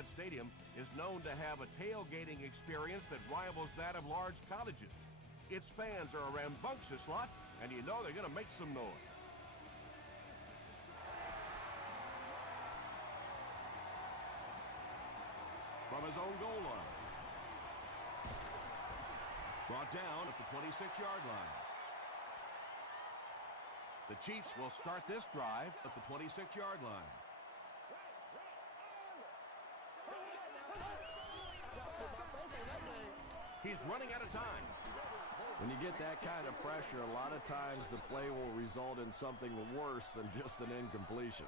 Arrowhead Stadium is known to have a tailgating experience that rivals that of large colleges. Its fans are a rambunctious lot, and you know they're going to make some noise. From his own goal line. Brought down at the 26-yard line. The Chiefs will start this drive at the 26-yard line. He's running out of time. When you get that kind of pressure, a lot of times the play will result in something worse than just an incompletion.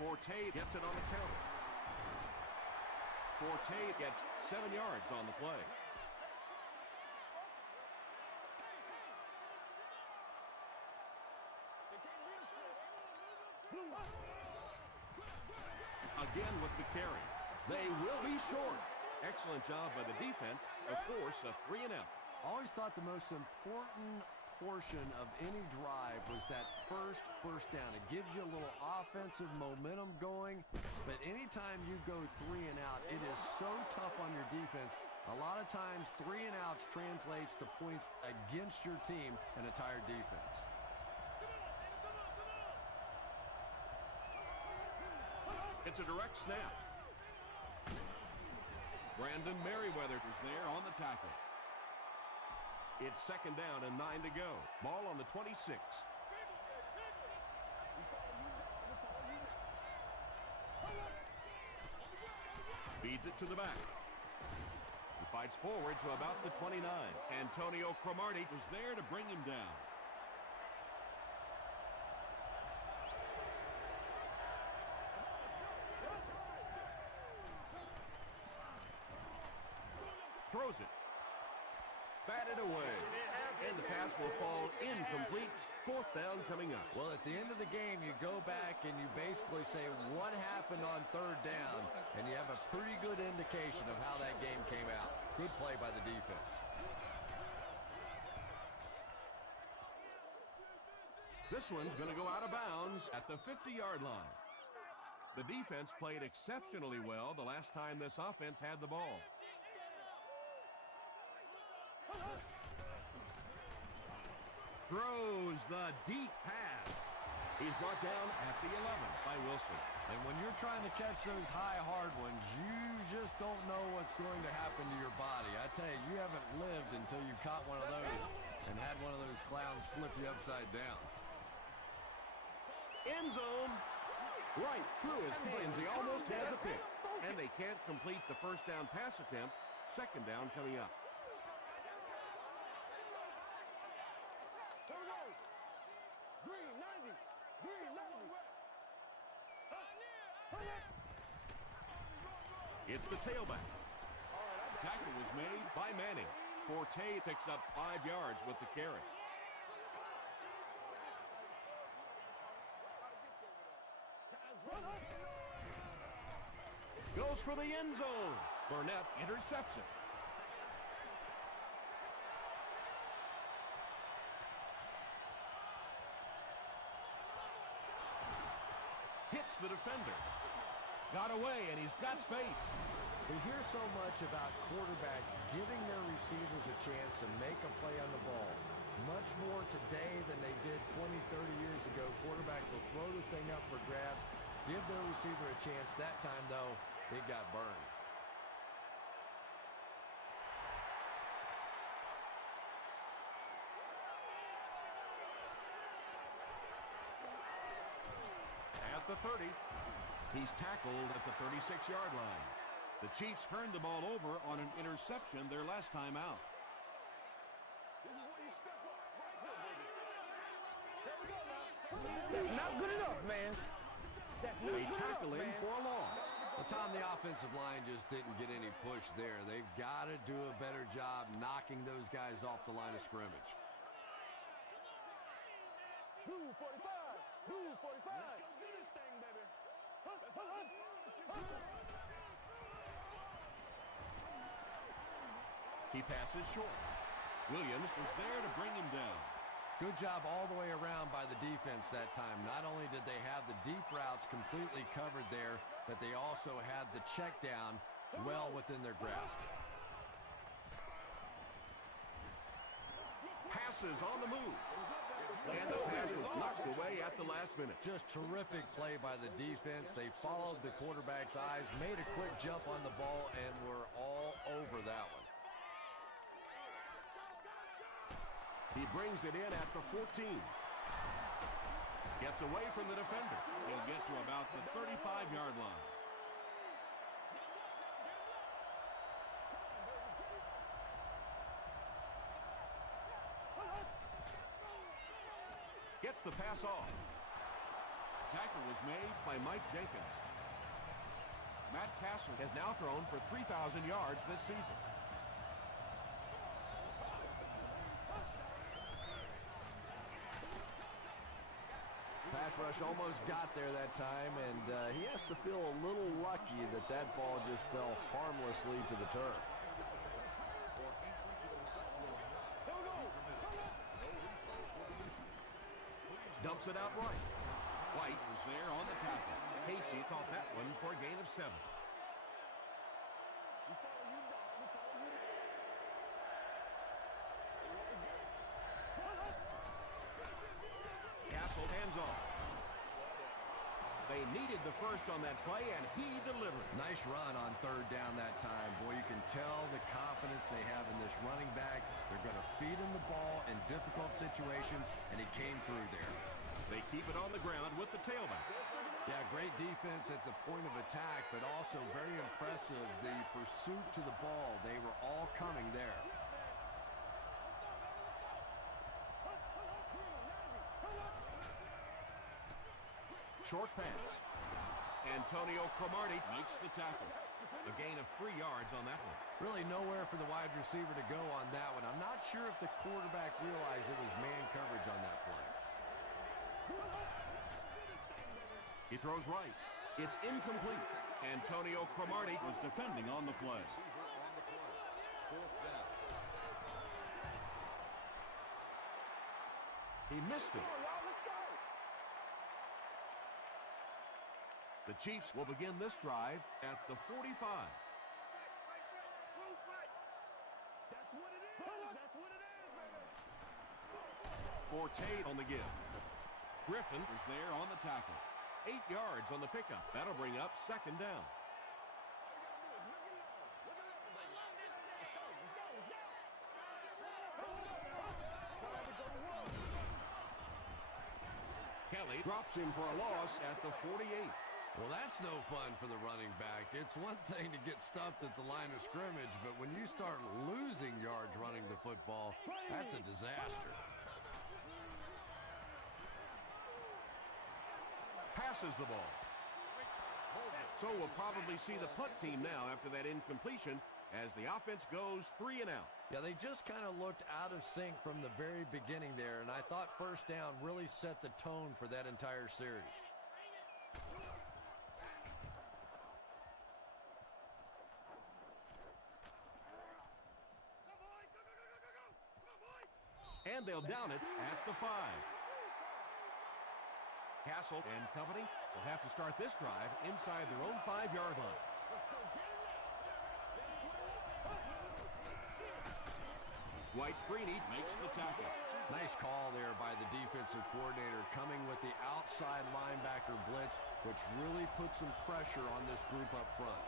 Forte gets it on the counter. Forte gets 7 yards on the play. Again with the carry. They will be short. Excellent job by the defense to force a 3-and-out. Always thought the most important portion of any drive was that first down. It gives you a little offensive momentum going, but anytime you go 3-and-out, it is so tough on your defense. A lot of times 3-and-outs translates to points against your team and a tired defense. It's a direct snap. Brandon Merriweather is there on the tackle. It's 2nd down and 9 to go. Ball on the 26. Feeds it to the back. He fights forward to about the 29. Antonio Cromartie was there to bring him down. Throws it. Batted away. And the pass will fall incomplete. 4th down coming up. Well, at the end of the game, you go back and you basically say what happened on 3rd down, and you have a pretty good indication of how that game came out. Good play by the defense. This one's going to go out of bounds at the 50-yard line. The defense played exceptionally well the last time this offense had the ball. Throws the deep pass. He's brought down at the 11 by Wilson. And when you're trying to catch those high, hard ones, you just don't know what's going to happen to your body. I tell you, you haven't lived until you caught one of those and had one of those clowns flip you upside down. End zone. Right through his hands. He almost had the pick. And they can't complete the 1st down pass attempt. 2nd down coming up. It's the tailback. Tackle was made by Manning. Forte picks up 5 yards with the carry. Goes for the end zone. Burnett interception. Hits the defender. Got away, and he's got space. We hear so much about quarterbacks giving their receivers a chance to make a play on the ball. Much more today than they did 20, 30 years ago. Quarterbacks will throw the thing up for grabs, give their receiver a chance. That time, though, it got burned. At the 30. He's tackled at the 36-yard line. The Chiefs turned the ball over on an interception their last time out. This is where you step up. Right there, baby. There we go now. That's not good enough, man. That's not They good tackle enough, him man. for a loss. Well, Tom, the offensive line just didn't get any push there. They've got to do a better job knocking those guys off the line of scrimmage. Blue 45. Blue 45. Let's go do this thing, baby. He passes short. Williams was there to bring him down. Good job all the way around by the defense that time. Not only did they have the deep routes completely covered there, but they also had the check down well within their grasp. Passes on the move. And the pass was knocked away at the last minute. Just terrific play by the defense. They followed the quarterback's eyes, made a quick jump on the ball, and were all over that one. He brings it in at the 14. Gets away from the defender. He'll get to about the 35-yard line. Gets the pass off. Tackle was made by Mike Jenkins. Matt Castle Has now thrown for 3,000 yards this season. Pass rush almost got there that time, and he has to feel a little lucky that that ball just fell harmlessly to the turf. Dumps it out right. White was there on the tackle. Casey caught that one for a gain of 7. Castle hands off. They needed the first on that play, and he delivered. Nice run on third down that time. Boy, you can tell the confidence they have in this running back. They're going to feed him the ball in difficult situations, and he came through there. They keep it on the ground with the tailback. Yeah, great defense at the point of attack, but also very impressive. The pursuit to the ball, they were all coming there. Short pass. Antonio Cromartie Makes the tackle. a gain of 3 yards on that one. Really nowhere for the wide receiver to go on that one. I'm not sure if the quarterback realized it was man coverage on that play. He throws right. It's incomplete. Antonio Cromartie Was defending on the play. He missed it. The Chiefs will begin this drive at the 45. Forte on the give. Griffin Was there on the tackle. 8 yards on the pickup. That'll bring up 2nd down. Kelly drops him for a loss at the 48. Well, that's no fun for the running back. It's one thing to get stuffed at the line of scrimmage, but when you start losing yards running the football, that's a disaster. Passes the ball. So we'll probably see the punt team now after that incompletion as the offense goes 3 and out. Yeah, they just kind of looked out of sync from the very beginning there, and I thought first down really set the tone for that entire series. And they'll down it at the 5. Castle and company will have to start this drive inside their own 5-yard line. Dwight Freeney Makes the tackle. Nice call there by the defensive coordinator, coming with the outside linebacker blitz, which really put some pressure on this group up front.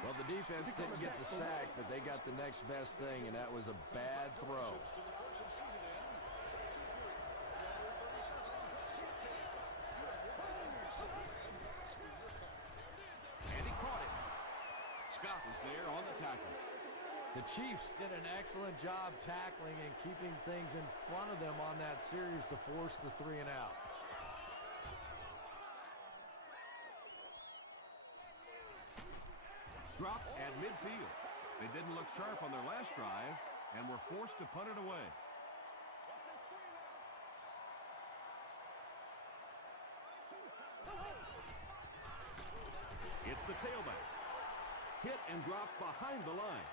Well, the defense didn't get the sack, but they got the next best thing, and that was a bad throw. And he caught it. Scott was there on the tackle. The Chiefs did an excellent job tackling and keeping things in front of them on that series to force the 3 and out. Dropped at midfield. They didn't look sharp on their last drive and were forced to punt it away. It's the tailback. Hit and dropped behind the line.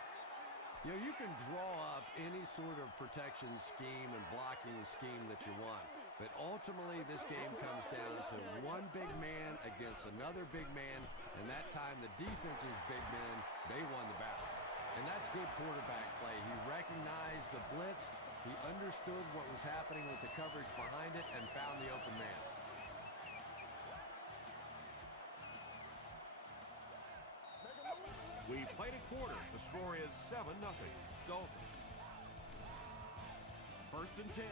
You know, you can draw up any sort of protection scheme and blocking scheme that you want. But ultimately, this game comes down to one big man against another big man. And that time, the defense's big men, they won the battle. And that's good quarterback play. He recognized the blitz. He understood what was happening with the coverage behind it and found the open man. We played a quarter. The score is 7-0. Dolphins. 1st and 10.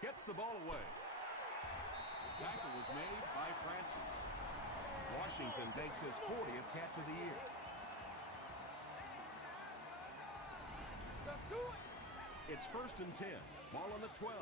Gets the ball away. Tackle was made by Francis. Washington makes his 40th catch of the year. It's 1st and 10. Ball on the 12.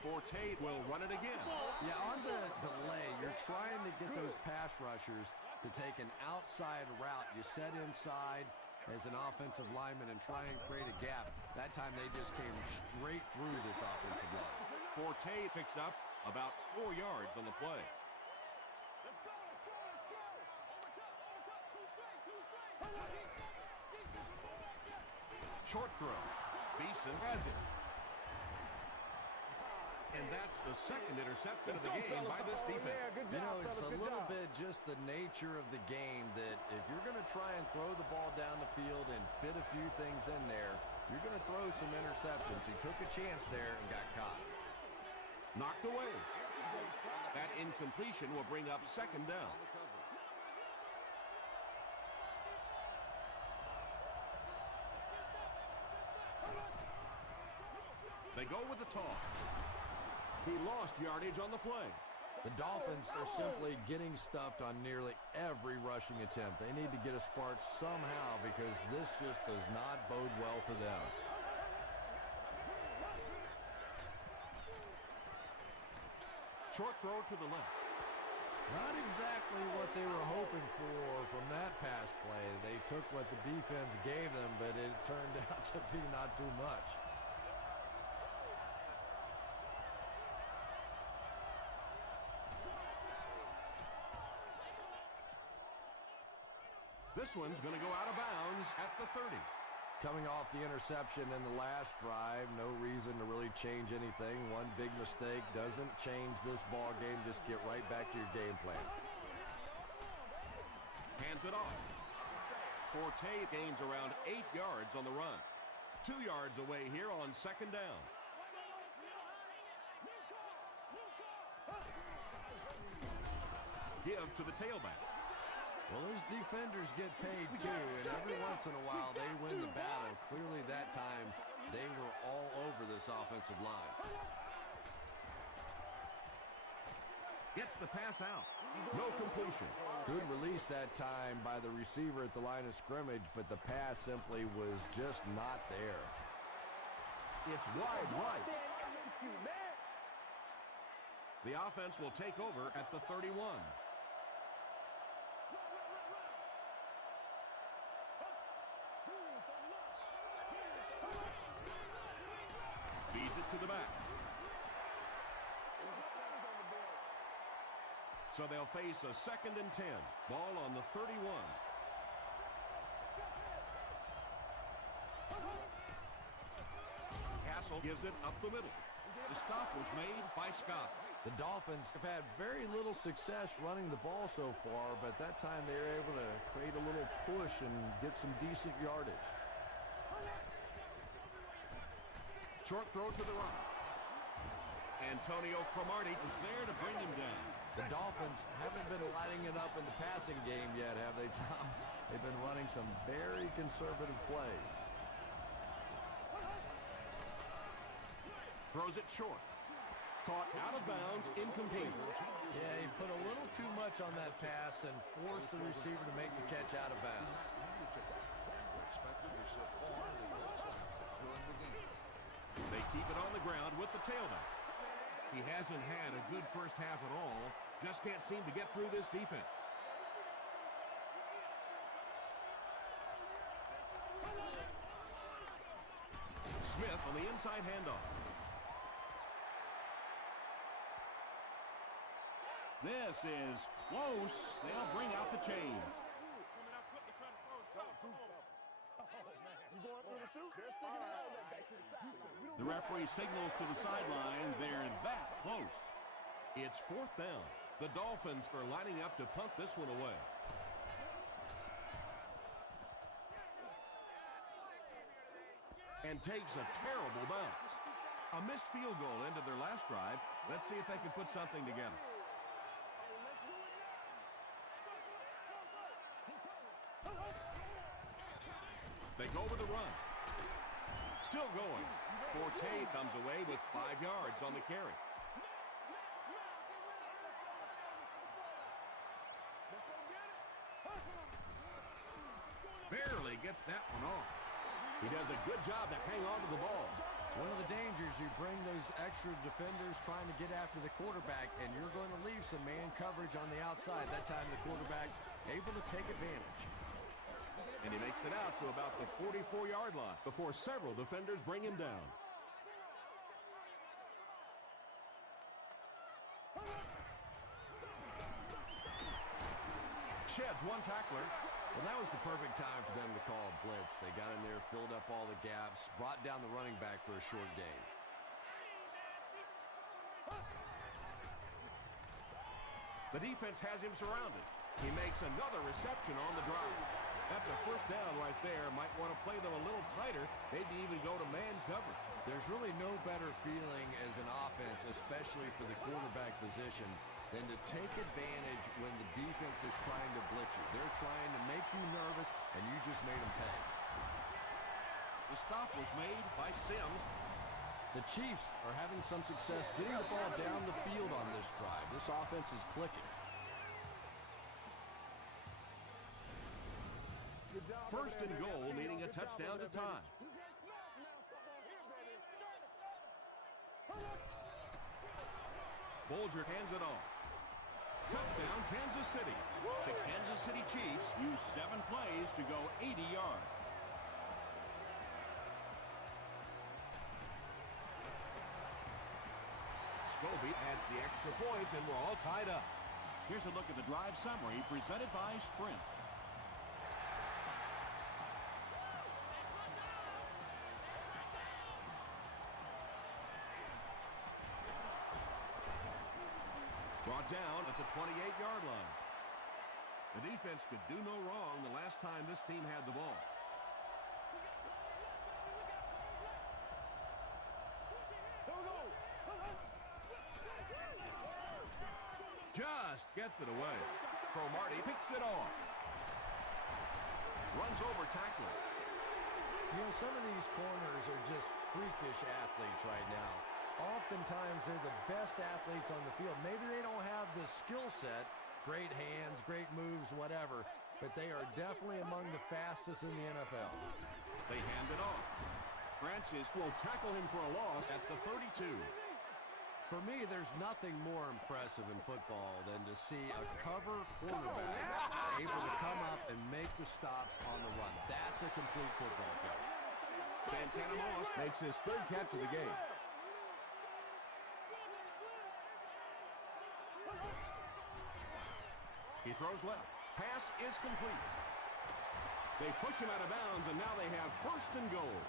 Forte will run it again. Yeah, on the delay, you're trying to get those pass rushers to take an outside route. You set inside as an offensive lineman and try and create a gap. That time they just came straight through this offensive line. Forte picks up about 4 yards on the play. Short throw. Beeson has it. And that's the second interception of the game by this defense. You know, it's a little bit just the nature of the game that if you're going to try and throw the ball down the field and fit a few things in there, you're going to throw some interceptions. He took a chance there and got caught. Knocked away. That incompletion will bring up 2nd down. They go with the toss. He lost yardage on the play. The Dolphins are simply getting stuffed on nearly every rushing attempt. They need to get a spark somehow because this just does not bode well for them. Short throw to the left. Not exactly what they were hoping for from that pass play. They took what the defense gave them, but it turned out to be not too much. This one's going to go out of bounds at the 30. Coming off the interception in the last drive, no reason to really change anything. One big mistake doesn't change this ball game. Just get right back to your game plan. Hands it off. Forte gains around 8 yards on the run. 2 yards away here on 2nd down. Give to the tailback. Well, those defenders get paid too, and every once in a while they win the battle. Clearly that time they were all over this offensive line. Gets the pass out. No completion. Good release that time by the receiver at the line of scrimmage, but the pass simply was just not there. It's wide right. The offense will take over at the 31. Feeds it to the back. So they'll face a 2nd and 10. Ball on the 31. Castle gives it up the middle. The stop was made by Scott. The Dolphins have had very little success running the ball so far, but that time they were able to create a little push and get some decent yardage. Short throw to the right. Antonio Cromartie is there to bring him down. The Dolphins haven't been lighting it up in the passing game yet, have they, Tom? They've been running some very conservative plays. Throws it short. Caught out of bounds, incomplete. Yeah, he put a little too much on that pass and forced the receiver to make the catch out of bounds. They keep it on the ground with the tailback. He hasn't had a good first half at all. Just can't seem to get through this defense. on the inside handoff. This is close. They'll bring out the chains. You going for the shoot? They're sticking around that back to the side. The referee signals to the sideline. They're that close. It's fourth down. The Dolphins are lining up to punt this one away. And takes a terrible bounce. A missed field goal into their last drive. Let's see if they can put something together. They go with the run. Still going. Forte comes away with 5 yards on the carry. Barely gets that one off. He does a good job to hang on to the ball. It's one of the dangers. You bring those extra defenders trying to get after the quarterback, and you're going to leave some man coverage on the outside. That time the quarterback able to take advantage. And he makes it out to about the 44-yard line before several defenders bring him down. Sheds one tackler. Well, that was the perfect time for them to call a blitz. They got in there, filled up all the gaps, brought down the running back for a short gain. The defense has him surrounded. He makes another reception on the drive. That's a first down right there. Might want to play them a little tighter, maybe even go to man cover. There's really no better feeling as an offense, especially for the quarterback position, than to take advantage when the defense is trying to blitz you. They're trying to make you nervous, and you just made them pay. The stop was made by Sims. The Chiefs are having some success getting the ball down the field on this drive. This offense is clicking. First and goal, needing a touchdown to tie. Bolger hands it off. Touchdown, Kansas City. The Kansas City Chiefs use 7 plays to go 80 yards. Scobie adds the extra point, and we're all tied up. Here's a look at the drive summary presented by Sprint. Brought down at the 28-yard line. The defense could do no wrong the last time this team had the ball. Just gets it away. Cromartie picks it off. Runs over tackler. You know, some of these corners are just freakish athletes right now. Oftentimes, they're the best athletes on the field. Maybe they don't have the skill set, great hands, great moves, whatever, but they are definitely among the fastest in the NFL. They hand it off. Francis will tackle him for a loss at the 32. For me, there's nothing more impressive in football than to see a cover quarterback able to come up and make the stops on the run. That's a complete football play. Santana Moss makes his 3rd catch of the game. He throws left. Pass is complete. They push him out of bounds, and now they have first and goal.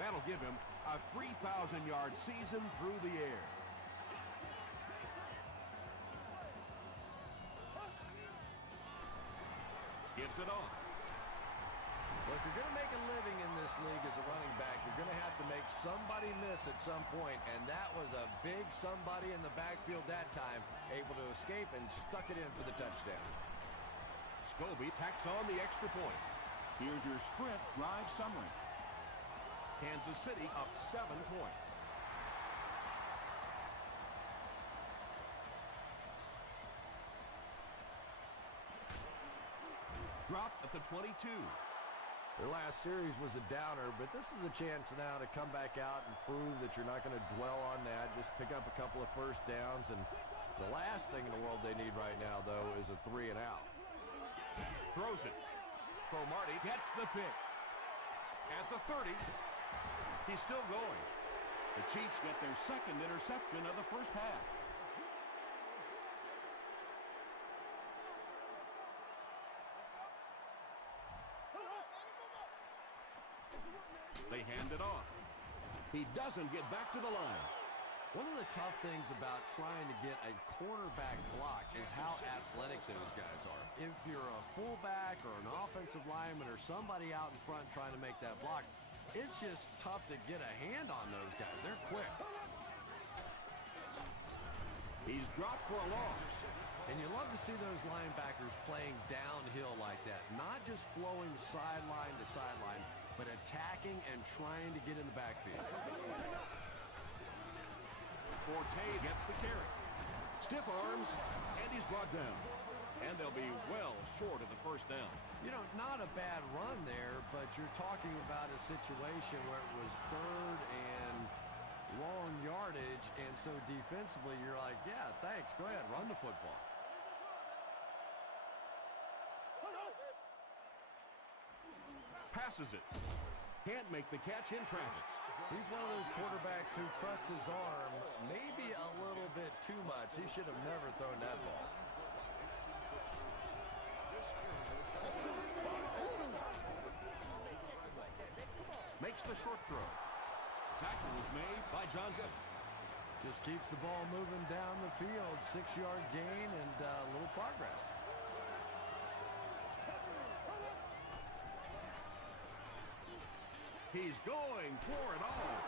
That'll give him a 3,000-yard season through the air. Gives it off. Well, if you're going to make a living in this league as a running back, you're going to have to make somebody miss at some point, and that was a big somebody in the backfield that time, able to escape and stuck it in for the touchdown. Scobie tacks on the extra point. Here's your Sprint drive summary. Kansas City up 7 points. Dropped at the 22. Their last series was a downer, but this is a chance now to come back out and prove that you're not going to dwell on that. Just pick up a couple of first downs, and the last thing in the world they need right now, though, is a 3 and out. Throws it. Cromartie gets the pick. At the 30, he's still going. The Chiefs get their second interception of the first half. They hand it off. He doesn't get back to the line. One of the tough things about trying to get a quarterback block is how athletic those guys are. If you're a fullback or an offensive lineman or somebody out in front trying to make that block, it's just tough to get a hand on those guys. They're quick. He's dropped for a loss. And you love to see those linebackers playing downhill like that, not just flowing sideline to sideline, but attacking and trying to get in the backfield. Forte gets the carry. Stiff arms, and he's brought down. And they'll be well short of the first down. You know, not a bad run there, but you're talking about a situation where it was third and long yardage, and so defensively you're like, yeah, thanks, go ahead, run the football. Passes it. Can't make the catch in traffic. He's one of those quarterbacks who trusts his arm maybe a little bit too much. He should have never thrown that ball. Makes the short throw. Tackle was made by Johnson. Just keeps the ball moving down the field. 6-yard gain and a little progress. He's going for it all.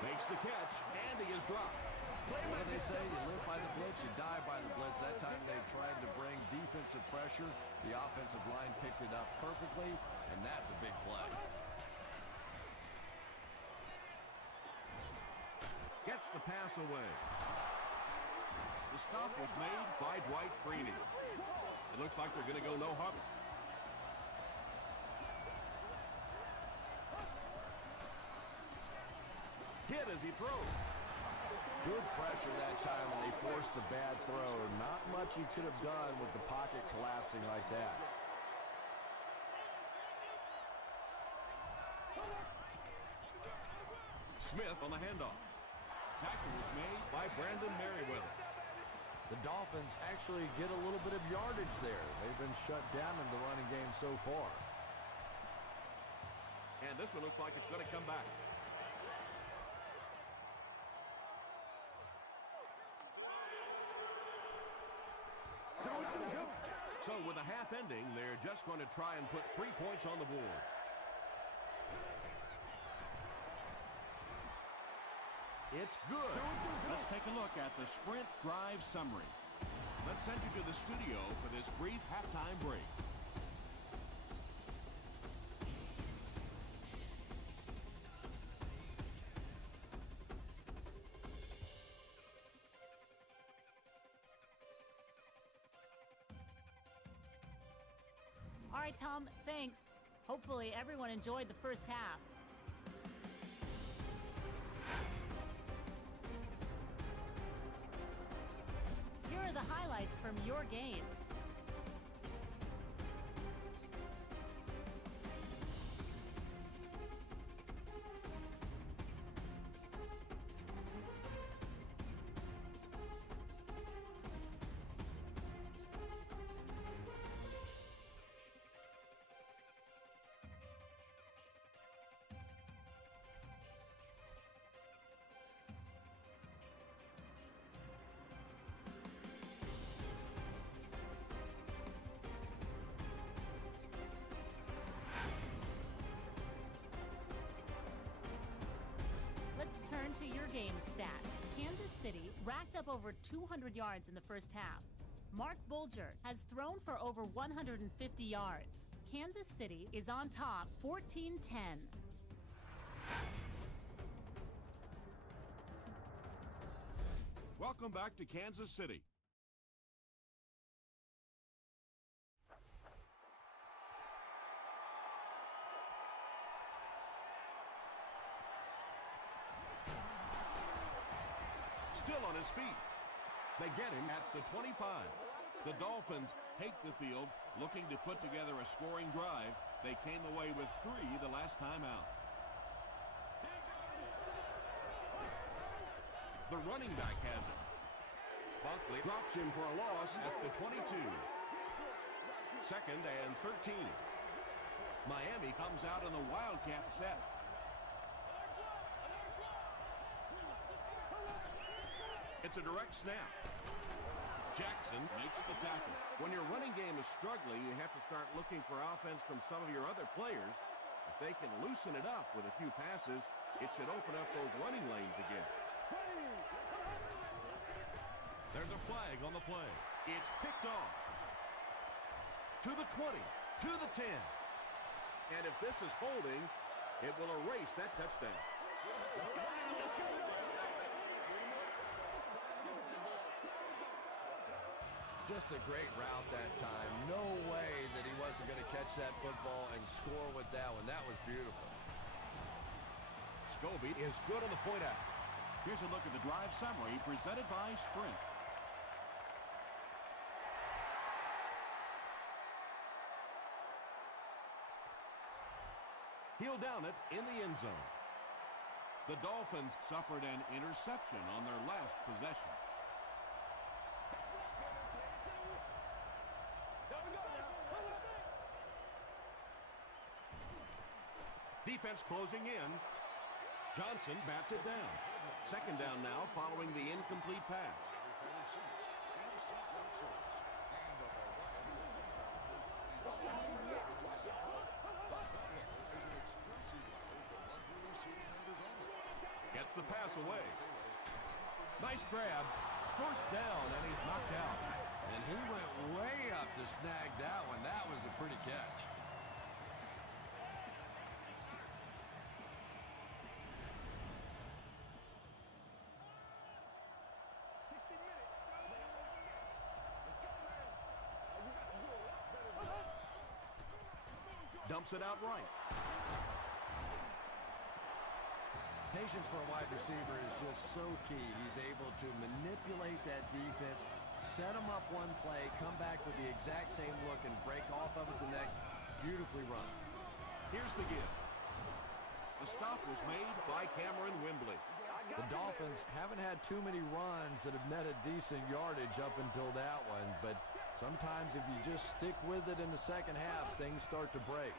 Makes the catch, and he is dropped. What do they say? You live by the blitz, you die by the blitz. That time they tried to bring defensive pressure. The offensive line picked it up perfectly, and that's a big play. Gets the pass away. The stop was made by Dwight Freeney. It looks like they're going to go no huddle. Hit as he throws. Good pressure that time, and they forced a bad throw. Not much he could have done with the pocket collapsing like that. Smith on the handoff. Tackle was made by Brandon Merriweather. The Dolphins actually get a little bit of yardage there. They've been shut down in the running game so far. And this one looks like it's going to come back. So with a half ending, they're just going to try and put 3 points on the board. It's good. Let's take a look at the Sprint Drive summary. Let's send you to the studio for this brief halftime break. All right, Tom, thanks. Hopefully everyone enjoyed the first half. Here are the highlights from your game. Let's turn to your game stats. Kansas City racked up over 200 yards in the first half. Mark Bulger has thrown for over 150 yards. Kansas City is on top 14-10. Welcome back to Kansas City. Still on his feet. They get him at the 25. The Dolphins take the field, looking to put together a scoring drive. They came away with 3 the last time out. The running back has it. Buckley drops him for a loss at the 22. Second and 13. Miami comes out in the Wildcat set. It's a direct snap. Jackson makes the tackle. When your running game is struggling, you have to start looking for offense from some of your other players. If they can loosen it up with a few passes, it should open up those running lanes again. There's a flag on the play. It's picked off. To the 20, to the 10. And if this is holding, it will erase that touchdown. Let's go. Let's go. Just a great route that time. No way that he wasn't going to catch that football and score with that one. That was beautiful. Scobie is good on the point out. Here's a look at the drive summary presented by Sprint. He'll down it in the end zone. The Dolphins suffered an interception on their last possession. Defense closing in. Johnson bats it down. Second down now following the incomplete pass. Gets the pass away. Nice grab. First down, and he's knocked out. And he went way up to snag that one. That was a pretty catch. Dumps it out right. Patience for a wide receiver is just so key. He's able to manipulate that defense, set him up one play, come back with the exact same look, and break off of it the next. Beautifully run. Here's the give. The stop was made by Cameron Wembley. The Dolphins haven't had too many runs that have netted decent yardage up until that one, but sometimes if you just stick with it in the second half, things start to break.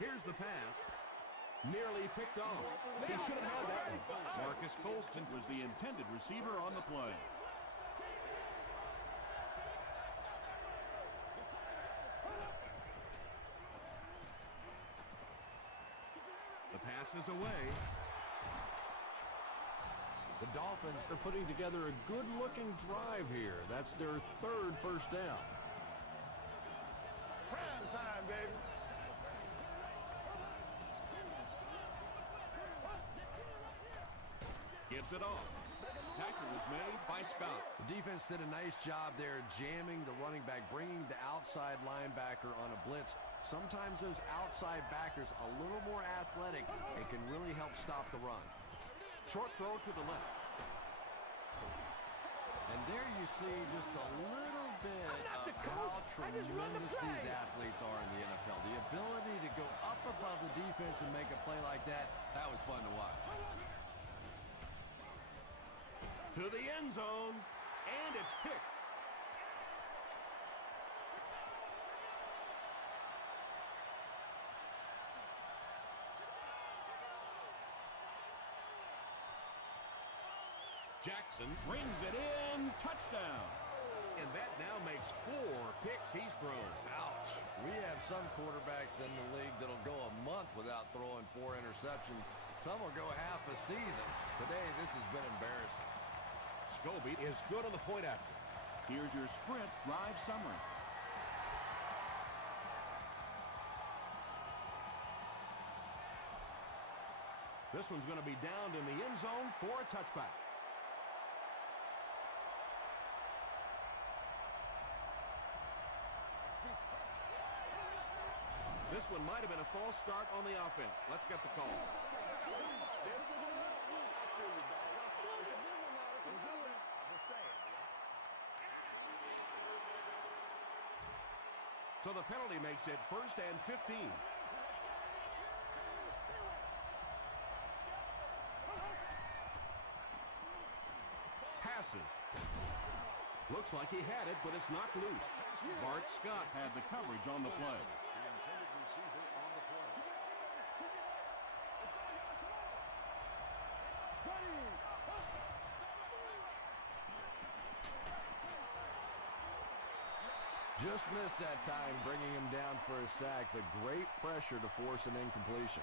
Here's the pass. Nearly picked off. He should have had that one. Marcus Colston was the intended receiver on the play. The pass is away. The Dolphins are putting together a good-looking drive here. That's their third first down. Prime time, baby. Gives it off. Tackle was made by Scott. The defense did a nice job there jamming the running back, bringing the outside linebacker on a blitz. Sometimes those outside backers a little more athletic and can really help stop the run. Short throw to the left. And there you see just a little bit of how tremendous these athletes are in the NFL. The ability to go up above the defense and make a play like that, that was fun to watch. To the end zone, and it's picked. Jackson brings it in, touchdown. And that now makes 4 picks he's thrown. Ouch. We have some quarterbacks in the league that'll go a month without throwing 4 interceptions. Some will go half a season. Today, this has been embarrassing. Scobie is good on the point after. Here's your Sprint drive summary. This one's going to be downed in the end zone for a touchback. This one might have been a false start on the offense. Let's get the call. So the penalty makes it 1st and 15. Looks like he had it, but it's knocked loose. Bart Scott had the coverage on the play. The intended receiver on the play. Ready. Just missed that time, bringing him down for a sack, but great pressure to force an incompletion.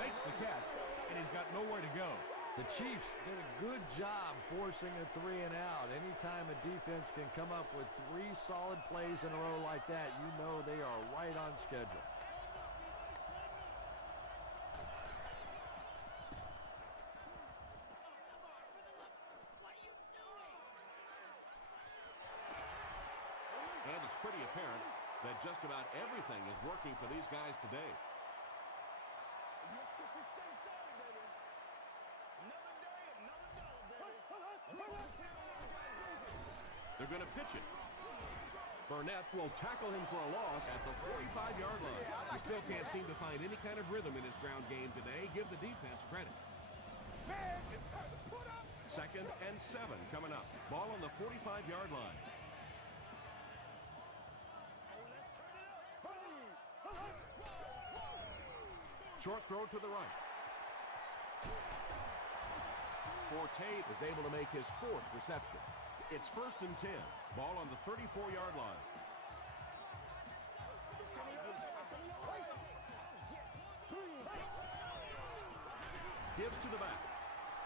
Makes the catch, and he's got nowhere to go. The Chiefs did a good job forcing a 3 and out. Anytime a defense can come up with 3 solid plays in a row like that, you know they are right on schedule. And it's pretty apparent that just about everything is working for these guys today. Let's get this thing started, baby. Another day, another dollar, baby. They're going to pitch it. Burnett will tackle him for a loss at the 45-yard line. He still can't seem to find any kind of rhythm in his ground game today. Give the defense credit. Man, it's time to put up. 2nd and 7 coming up. Ball on the 45-yard line. Short throw to the right. Forte is able to make his 4th reception. It's 1st and 10. Ball on the 34-yard line. Gives to the back.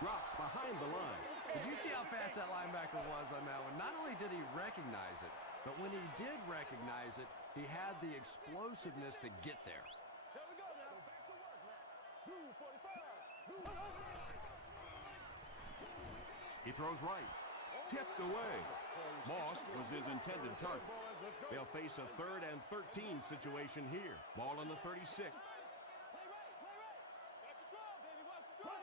Dropped behind the line. Did you see how fast that linebacker was on that one? Not only did he recognize it, but when he did recognize it, he had the explosiveness to get there. Here we go now. Back to work, man. Blue 45. Blue. He throws right. Tipped away. Moss was his intended target. They'll face a 3rd and 13 situation here. Ball on the 36. Play right, play right. Watch the draw, baby. Watch the draw.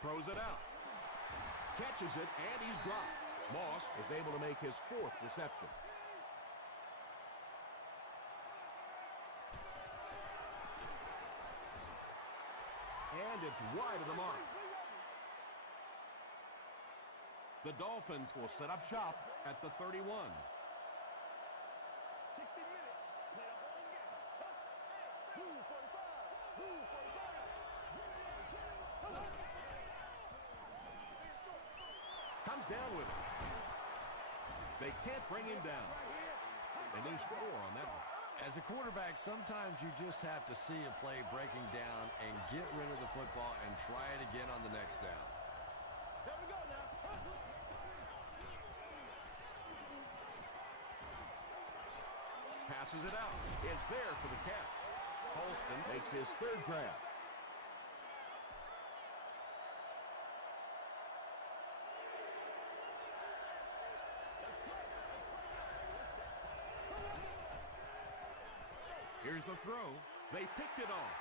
Throws it out. Catches it, and he's dropped. Moss is able to make his 4th reception. And it's wide of the mark. The Dolphins will set up shop at the 31. 60 minutes. Play the whole game. Blue 45. Blue 45. Comes down with it. They can't bring him down. They lose 4 on that one. As a quarterback, sometimes you just have to see a play breaking down and get rid of the football and try it again on the next down. Here we go now. Passes it out. It's there for the catch. Holston makes his 3rd grab. Here's the throw. They picked it off.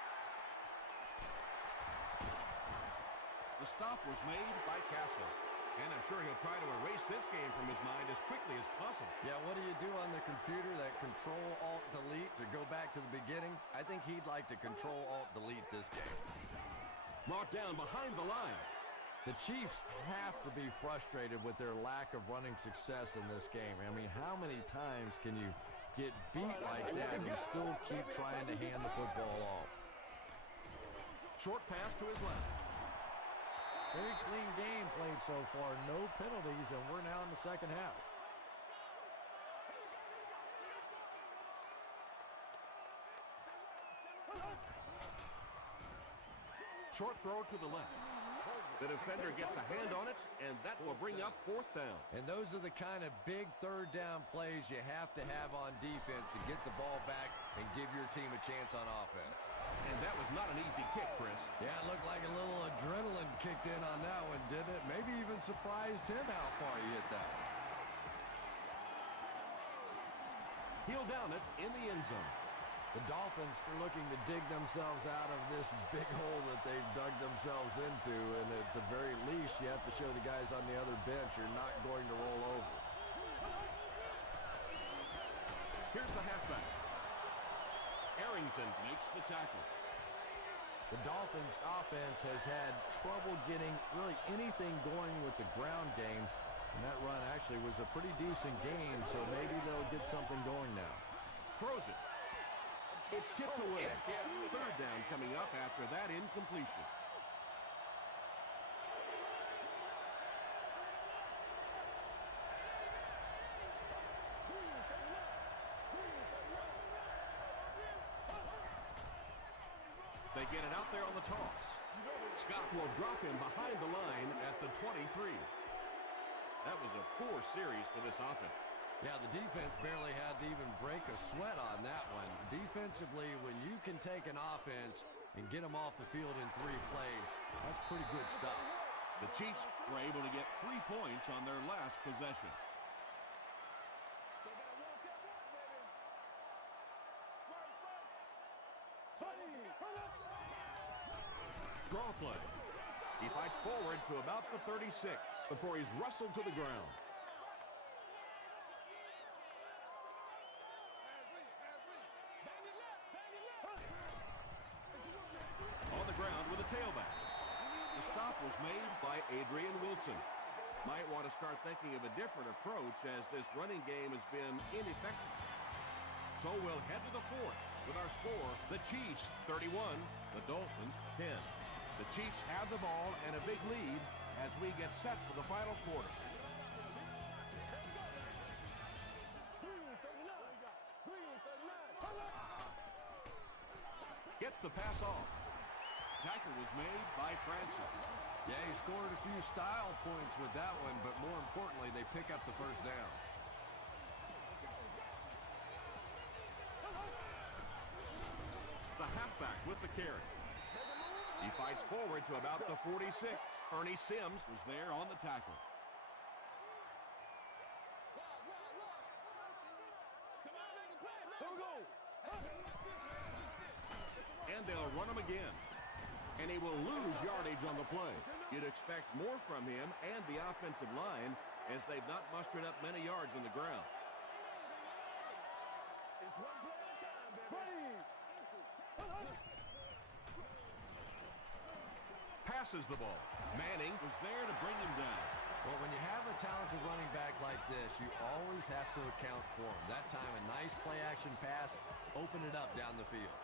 The stop was made by Castle. And I'm sure he'll try to erase this game from his mind as quickly as possible. Yeah, what do you do on the computer? That Control-Alt-Delete to go back to the beginning? I think he'd like to Control-Alt-Delete this game. Brought down behind the line. The Chiefs have to be frustrated with their lack of running success in this game. I mean, how many times can you get beat like that and still keep trying to hand the football off? Short pass to his left. Very clean game played so far. No penalties, and we're now in the second half. Short throw to the left. The defender gets a hand on it, and that will bring up 4th down. And those are the kind of big 3rd down plays you have to have on defense to get the ball back and give your team a chance on offense. And that was not an easy kick, Chris. Yeah, it looked like a little adrenaline kicked in on that one, didn't it? Maybe even surprised him how far he hit that. He'll down it in the end zone. The Dolphins are looking to dig themselves out of this big hole that they've dug themselves into, and at the very least, you have to show the guys on the other bench you're not going to roll over. Here's the halfback. Arrington makes the tackle. The Dolphins offense has had trouble getting really anything going with the ground game. And that run actually was a pretty decent game, so maybe they'll get something going now. Throws it. It's tipped away. Third down coming up after that incompletion. They get it out there on the toss. Scott will drop him behind the line at the 23. That was a poor series for this offense. Yeah, the defense barely had to even break a sweat on that one. Defensively, when you can take an offense and get them off the field in 3 plays, that's pretty good stuff. The Chiefs were able to get 3 points on their last possession. Draw play. He fights forward to about the 36 before he's wrestled to the ground. On the ground with a tailback. The stop was made by Adrian Wilson. Might want to start thinking of a different approach as this running game has been ineffective. So we'll head to the 4th with our score, the Chiefs 31, the Dolphins 10. The Chiefs have the ball and a big lead as we get set for the final quarter. Gets the pass off. Tackle was made by Francis. Yeah, he scored a few style points with that one, but more importantly, they pick up the first down. The halfback with the carry. He fights forward to about the 46. Ernie Sims was there on the tackle. And they'll run him again. And he will lose yardage on the play. You'd expect more from him and the offensive line as they've not mustered up many yards on the ground. It's one play at a time, baby. Passes the ball. Manning was there to bring him down. Well, when you have a talented running back like this, you always have to account for him. That time, a nice play-action pass, open it up down the field.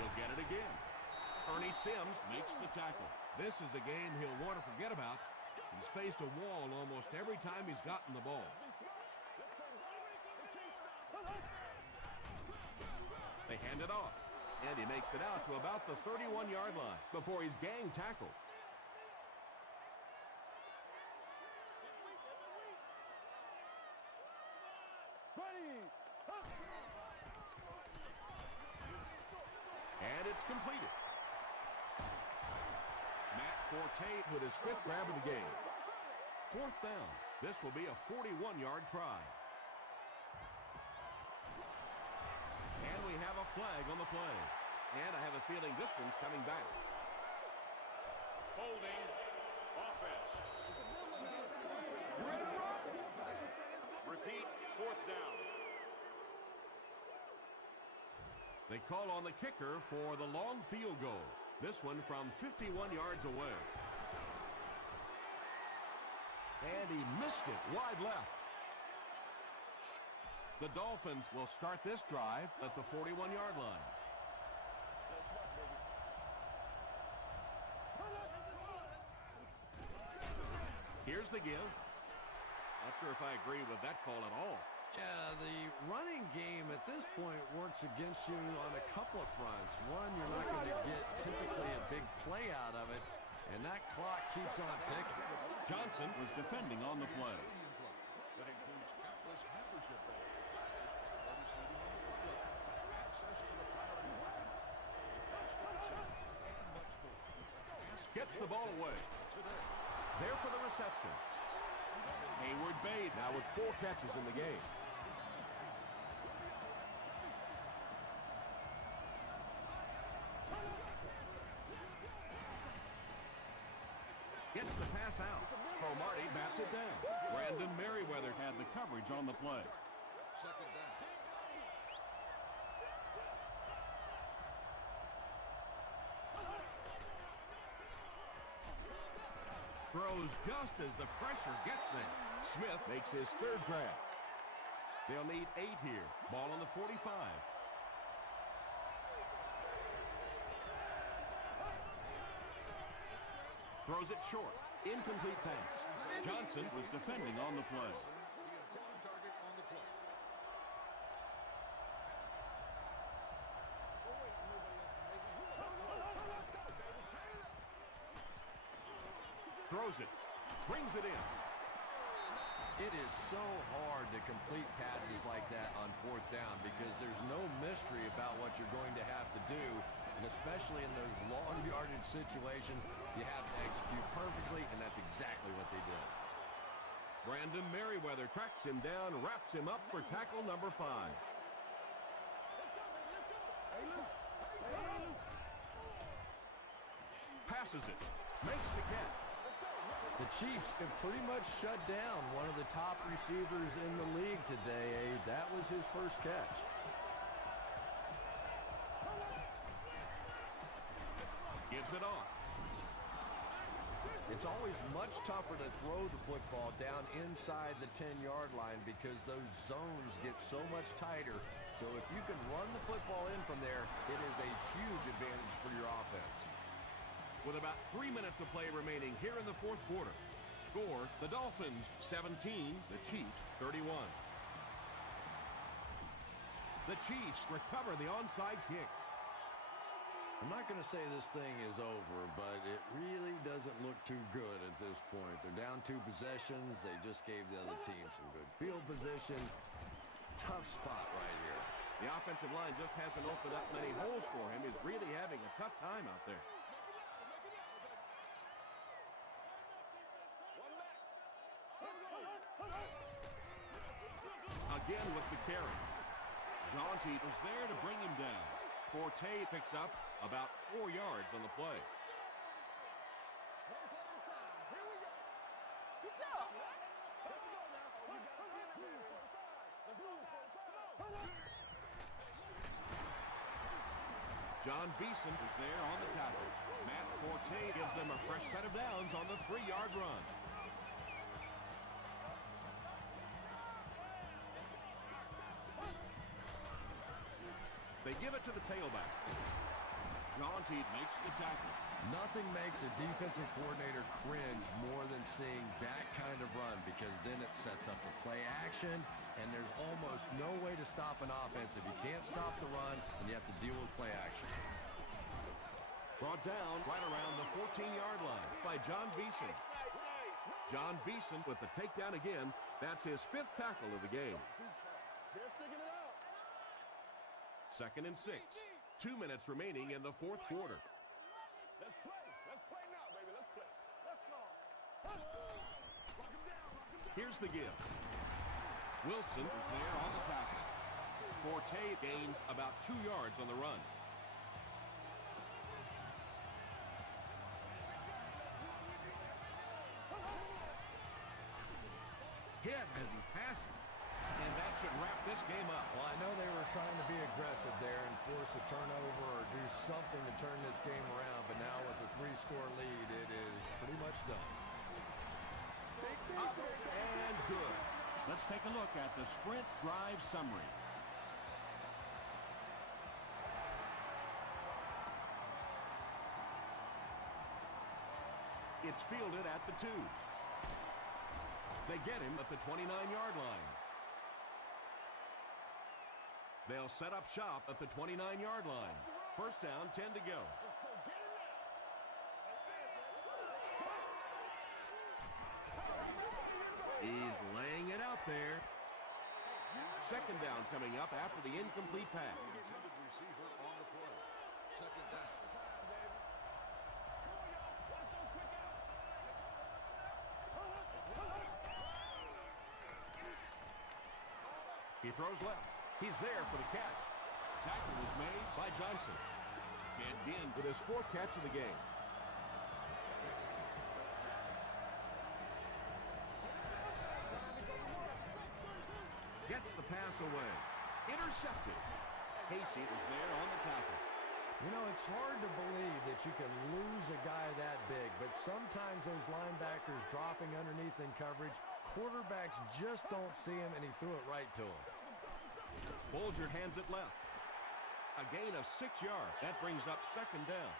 He'll get it again. Ernie Sims makes the tackle. This is a game he'll want to forget about. He's faced a wall almost every time he's gotten the ball. They hand it off. And he makes it out to about the 31-yard line before he's gang tackled. And it's completed. Matt Forte with his 5th grab of the game. 4th down. This will be a 41-yard try. And we have a flag on the play. And I have a feeling this one's coming back. Holding offense. Repeat, 4th down. They call on the kicker for the long field goal. This one from 51 yards away. And he missed it wide left. The Dolphins will start this drive at the 41-yard line. Here's the give. Not sure if I agree with that call at all. Yeah, the running game at this point works against you on a couple of fronts. One, you're not going to get typically a big play out of it, and that clock keeps on ticking. Johnson was defending on the play. That includes countless membership benefits, access to the priority working, and much more. Gets the ball away. There for the reception. Hayward Bade now with 4 catches in the game. Gets the pass out. For Cromartie bats it down. Brandon Merriweather had the coverage on the play. Second down. Throws just as the pressure gets there. Smith makes his third grab. They'll need 8 here. Ball on the 45. Throws it short. Incomplete pass. Johnson was defending on the play. On target on the play. Throws it. Brings it in. It is so hard to complete passes like that on fourth down because there's no mystery about what you're going to have to do. And especially in those long yardage situations, you have to execute perfectly, and that's exactly what they did. Brandon Merriweather tracks him down, wraps him up for tackle number 5. Passes it. Makes the catch. The Chiefs have pretty much shut down one of the top receivers in the league today. That was his first catch. Gives it off. It's always much tougher to throw the football down inside the 10-yard line because those zones get so much tighter. So if you can run the football in from there, it is a huge advantage for your offense. With about 3 minutes of play remaining here in the fourth quarter. Score, the Dolphins 17, the Chiefs 31. The Chiefs recover the onside kick. I'm not going to say this thing is over, but it really doesn't look too good at this point. They're down 2 possessions. They just gave the other team some good field position. Tough spot right here. The offensive line just hasn't opened up many holes for him. He's really having a tough time out there. Again with the carry. Jaunty was there to bring him down. Forte picks up about 4 yards on the play. John Beeson is there on the tackle. Matt Forte gives them a fresh set of downs on the 3-yard run. They give it to the tailback. Jaunty makes the tackle. Nothing makes a defensive coordinator cringe more than seeing that kind of run because then it sets up the play action, and there's almost no way to stop an offense if you can't stop the run and you have to deal with play action. Brought down right around the 14-yard line by John Beeson. John Beeson with the takedown again. That's his 5th tackle of the game. They're sticking it out. 2nd and 6. 2 minutes remaining in the fourth quarter. Let's play. Let's play now, baby. Let's play. Let's go. Lock him down. Lock him down. Here's the give. Wilson is there on the tackle. Forte gains about 2 yards on the run. Hit as he passes. And that should wrap this game up. Well, I know they were trying to be aggressive there and force a turnover or do something to turn this game around, but now with a 3-score lead, it is pretty much done. Up and good. Let's take a look at the sprint drive summary. It's fielded at the 2. They get him at the 29-yard line. They'll set up shop at the 29-yard line. First down, 10 to go. He's laying it out there. Second down coming up after the incomplete pass. Intended receiver on the play. Second down. He throws left. He's there for the catch. Tackle was made by Johnson. And in with his 4th catch of the game. Gets the pass away. Intercepted. Casey was there on the tackle. You know, it's hard to believe that you can lose a guy that big, but sometimes those linebackers dropping underneath in coverage, quarterbacks just don't see him, and he threw it right to him. Bolger hands it left. A gain of 6 yards. That brings up second down.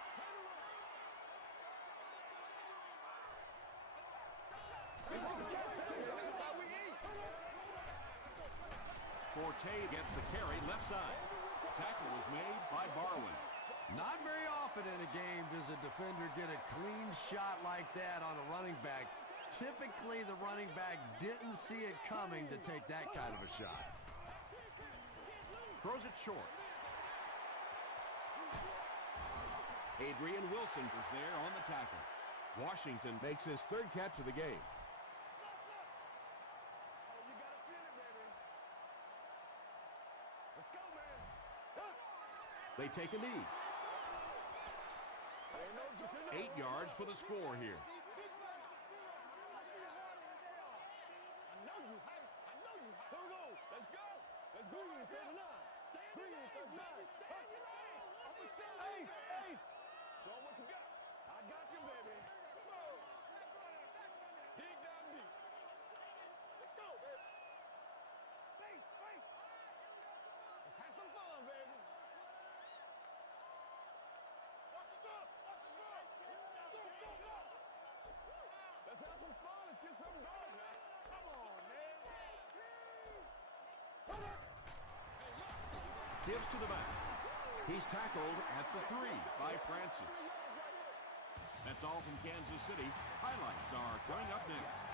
Forte gets the carry left side. Tackle was made by Barwin. Not very often in a game does a defender get a clean shot like that on a running back. Typically, the running back didn't see it coming to take that kind of a shot. Throws it short. Adrian Wilson is there on the tackle. Washington makes his third catch of the game. They take a knee. 8 yards for the score here. Show what you got. I got you, baby. Come on. Dig down deep. Let's go, baby. Face. Let's have some fun, baby. Watch it go. Go. Let's have some fun. Let's get something going now. Come on, man. Gives to the back. He's tackled at the 3 by Francis. That's all from Kansas City. Highlights are coming up next.